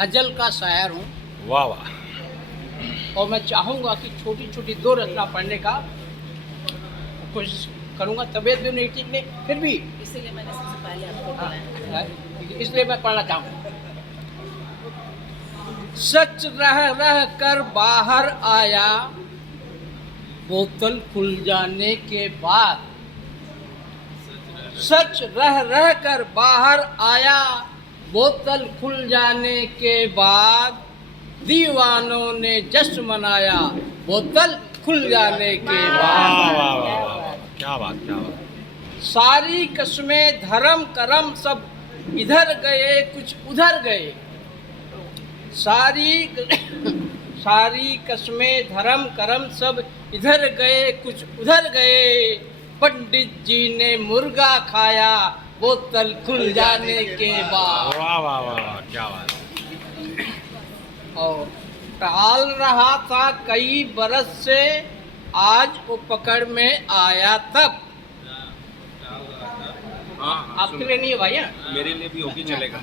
अजल का शायर हूँ। वाह वाह। और मैं चाहूँगा कि छोटी छोटी 2 रचना पढ़ने का कोशिश करूँगा। तबीयत भी नहीं ठीक नहीं, फिर भी इसीलिए मैंने सबसे पहले आपको हाँ, बुलाया। इसलिए मैं पढ़ना चाहूँगा। सच रह रह कर बाहर आया, बोतल खुल जाने के बाद। सच रह रह कर बाहर आया, बोतल खुल जाने के बाद। दीवानों ने जश्न मनाया, बोतल खुल जाने के वाह बाद। वाह वाह वाह, क्या बात क्या बात। सारी कस्में धर्म करम सब इधर गए कुछ उधर गए। सारी कस्में धर्म करम सब इधर गए कुछ उधर गए। पंडित जी ने मुर्गा खाया, बोतल खुल जाने के बाद। वाह वाह वाह वाह, क्या बात। और टाल रहा था कई बरस से, आज वो पकड़ में आया तब। आपके लिए नहीं है भैया, मेरे लिए भी होगी, चलेगा।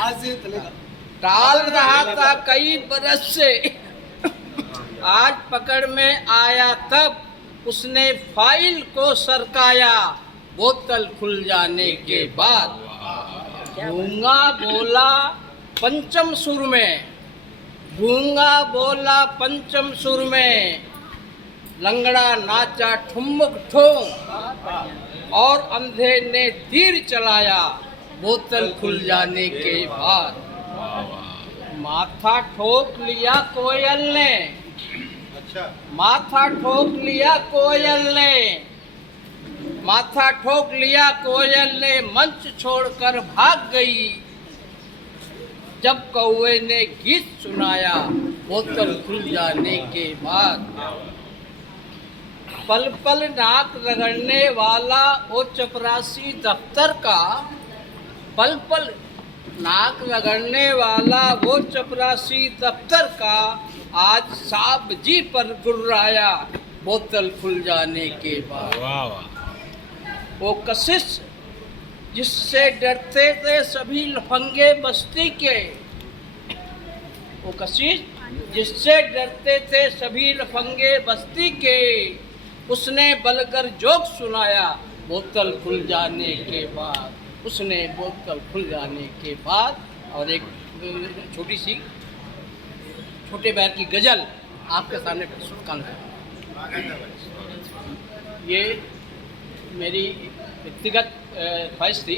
आज से चलेगा। टाल रहा था कई बरस से, आज पकड़ में आया तब। उसने फाइल को सरकाया, बोतल खुल जाने के बाद। गूंगा बोला पंचम सुर में, गूंगा बोला पंचम सुर में। लंगड़ा नाचा ठुमक ठुम, और अंधे ने तीर चलाया, बोतल खुल जाने के बाद। माथा ठोक लिया कोयल ने, माथा ठोक लिया कोयल ने, माथा ठोक लिया कोयल ने। मंच छोड़कर भाग गई, जब कौवे ने गीत सुनाया, बोतल खुल जाने के बाद। पल पल नाक रगड़ने वाला वो चपरासी दफ्तर का, पल पल नाक रगड़ने वाला वो चपरासी दफ्तर का। आज साहब जी पर गुर्राया, बोतल खुल जाने के बाद। वाह वाह। वो कशिश जिससे डरते थे सभी लफंगे बस्ती के, वो कशिश जिससे डरते थे सभी लफंगे बस्ती के। उसने बलकर जोक सुनाया, बोतल खुल जाने के बाद। उसने बोतल खुल जाने के बाद। और एक छोटी सी छोटे बैर की गजल आपके सामने प्रस्तुत करना। ये मेरी व्यक्तिगत ख्वाहिश थी।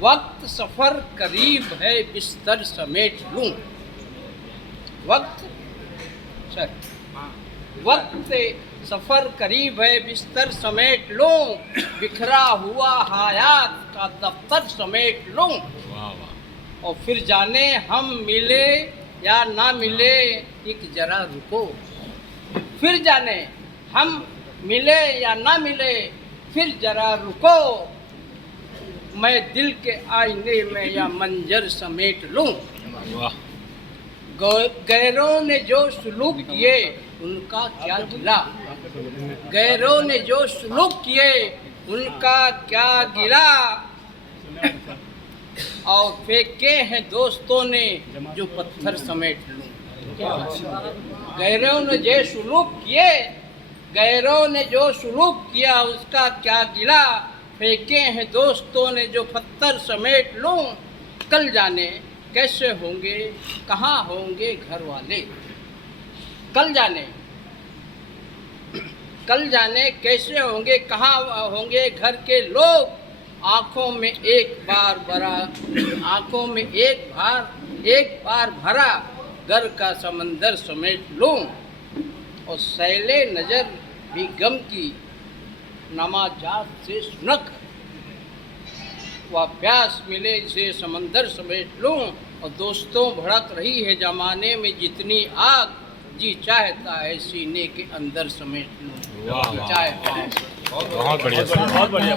वक्त सफ़र करीब है, बिस्तर समेट लूँ। वक्त सफ़र करीब है, बिस्तर समेट लूँ। बिखरा हुआ हयात का दफ्तर समेट लूँ। और फिर जाने हम मिले या ना मिले, एक जरा रुको। फिर जाने हम मिले या ना मिले, फिर जरा रुको। मैं दिल के आईने में या मंजर समेट लूँ। गैरों ने जो सलूक किए उनका क्या गिला, गैरों ने जो सलूक किए उनका क्या गिला। और फेंके हैं दोस्तों ने जो पत्थर समेट लूं। गैरों ने जो सलूक किए, गैरों ने जो सलूक किया उसका क्या गिला। फेंके हैं दोस्तों ने जो पत्थर समेट लूं। कल जाने कैसे होंगे कहाँ होंगे घर वाले, कल जाने कैसे होंगे कहाँ होंगे घर के लोग। आँखों में एक बार भरा घर का समंदर समेट लूँ। और सैले नज़र भी गम की नमाजात से सुनक, वह प्यास मिले से समंदर समेट लूँ। और दोस्तों भड़क रही है जमाने में जितनी आग, जी चाहता है सीने के अंदर समेट लूँ। वाह वाह, चाहे बहुत बढ़िया।